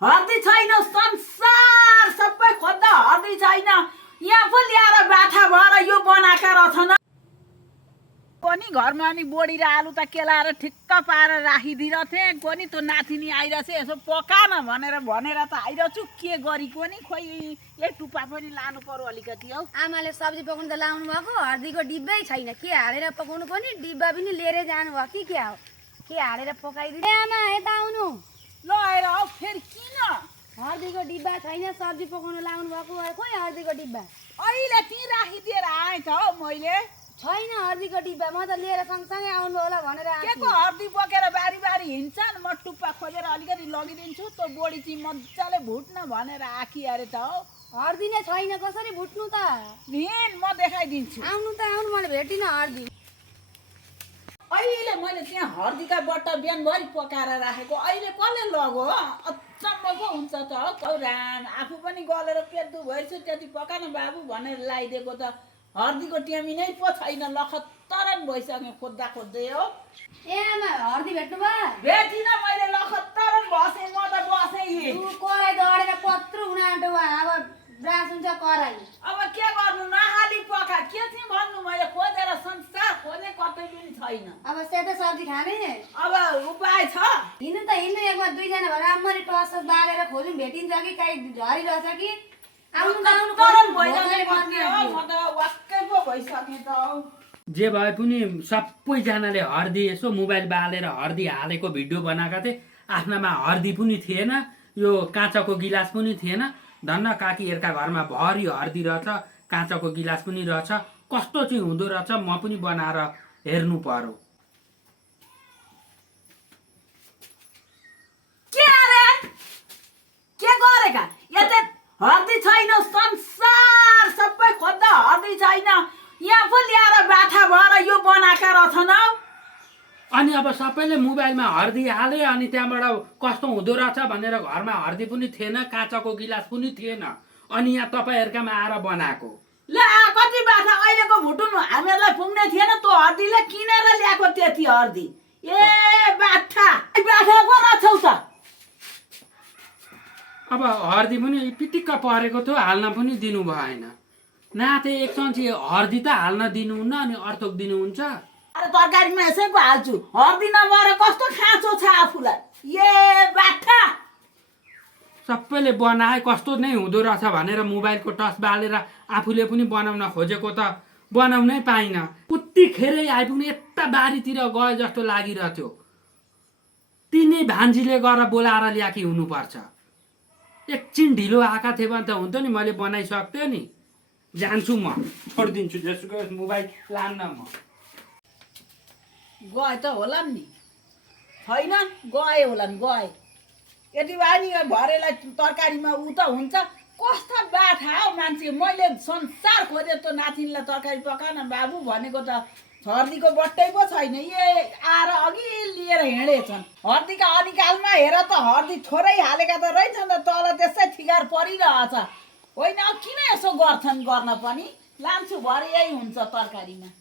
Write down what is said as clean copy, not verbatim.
हर्दी छैन संसार सबै खोज्दा हर्दी छैन यहाँ पो ल्याएर बाठा भएर यो बनाएका रहेछन् पनि घरमा अनि बोडी र आलु त केलाएर ठिक्क पारेर राखिदिरहेथे कोनी त्यो नातिनी आइरहेछ यसो पकान भनेर त आइरहेछु के गरेको नि खोइ यही टुप्पा पनि लानु पर्यो अलिकति हौ आमाले सब्जी पकाउनु त लाउनु भएको हर्दीको डिब्बै छैन के हालेर पकाउनु पनि डिब्बा पनि लिएर जानु भयो कि क्या हो के हालेर पकाइदिनु आमा यता आउनु ल आएर हौ फेरि किन हर्दीको डिब्बा छैन सब्जी पकाउनु लाउनु भएको खोइ हर्दीको डिब्बा अहिले ती राखिदिएर आएँ त हौ मैले छैन हर्दीको डिब्बा म त लिएर सँगसँगै आउनु होला भनेर के को हर्दी बोकेर बारी बारी हिँड्छन् म टुप्पा खोजेर अलिकति लगिदिन्छु त्यो बोडी चाहिँ मजाले भुट्न भनेर आखी अरे त हौ हर्दी नै छैन कसरी भुट्नु त हिँड म देखाइदिन्छु आउनु त आउनु मैले भेटिनँ हर्दी अहिले मैले त्यहाँ हर्दीका बट्टा बिहानभरि पकाएर राखेको अहिले कसले लग्यो अचम्म पो हुन्छ त हौ राम आफू पनि गलेर पेट दु भइरहेछ त्यति पकान बाबु भनेर लगाइदिएको त हर्दीको ट्यामी नै पो छैन लखत्तरन भइसक्यो खोज्दा खोज्दै हो ए आमा हर्दी भेट्नु भयो भेटिनँ मैले लखत्तरन बसेँ म त बसेँ कराई दडेर पत्रो हुन आँटो भयो अब ब्रास हुन्छ कराई अब के गर्नु नहाली पका के चाहिँ भन्नु मैले खोजेर संसार खोजे कतै पनि छैन अब सेतो सब्जी खाने अब उपाय छ हिँड्नु त हिँड्नु एकबार दुईजना भएर राम्ररी टस बालेर खोज्नु भेटिन्छ कि काहीँ झरिरहेछ कि आउनु त आउनु तरन भइजाने भन्ने हो म त वाक्कै पो भइसकेँ त हौ जे भए पनि सबैजनाले हर्दी यसो मोबाइल बालेर हर्दी हालेको भिडियो बनाएका थिए आफ्नामा हर्दी पनि थिएन यो काँचाको गिलास पनि थिएन धन्न काकीहरूका घरमा भरि हर्दी रहेछ काँचाको गिलास पनि रहेछ कस्तो चाहिँ हुँदो रहेछ म पनि बनाएर हेर्नु पर्यो के अरे के गरेका यता हर्दी छैन संसार सबै खोज्दा हर्दी छैन यहाँ पो ल्याएर बाठा भएर यो बनाएका रहेछन् हौ अनि अब सबैले मोबाइलमा हर्दी हाले अनि त्यहाँबाट कस्तो हुँदो रहेछ भनेर घरमा हर्दी पनि थिएन काँचाको गिलास पनि थिएन अनि यहाँ तपाईँहरूकामा आएर बनाएको ल कति बाठा अहिलेको भुटुन हामीहरूलाई पुग्ने थिएन त्यो हर्दीले किनेर ल्याएको त्यति हर्दी ए बाठा बाठा पो रहेछौ त अब हर्दी पनि पिटिक्क परेको थियो हाल्न पनि दिनु भएन नाथे एक चम्ची हर्दी त हाल्न दिनुहुन्न अनि अर्थोक दिनुहुन्छ अरे तरकारीमा यसैको हाल्छु हर्दी नभएर कस्तो खाँचो छ आफूलाई ए बाठा सबैले बनाए कस्तो नै हुँदो रहेछ भनेर मोबाइलको टच बालेर आफूले पनि बनाउन खोजेको त बनाउनै पाइनँ उतिखेरै आइपुग्ने यता बारीतिर गए जस्तो लागिरहेथ्यो तिनै भान्जीले गएर बोलाएर ल्याएकी हुनुपर्छ एकछिन ढिलो आएका थिए भने त हुन्थ्यो नि मैले बनाइसक्थ्यो नि जान्छु म छोडिदिन्छु जसको मोबाइल लान्न म गए त होला नि छैन गए होला नि गए यति बानी भरेलाई तरकारीमा उ त हुन्छ कस्ता बाठा हौ मान्छे मैले संसार खोजेँ त्यो नातिनीलाई तरकारी पकान बाबु भनेको त हर्दीको बट्टै पो छैन ए आएर अघि लिएर हिँडेछन् हर्दीका अनिकालमा हेर त हर्दी थोरै हालेका त रहेछन् त तल त्यसै ठिगार परिरहेछ होइन किन यसो गर्छन् गर्न पनि लान्छु भरे यही हुन्छ तरकारीमा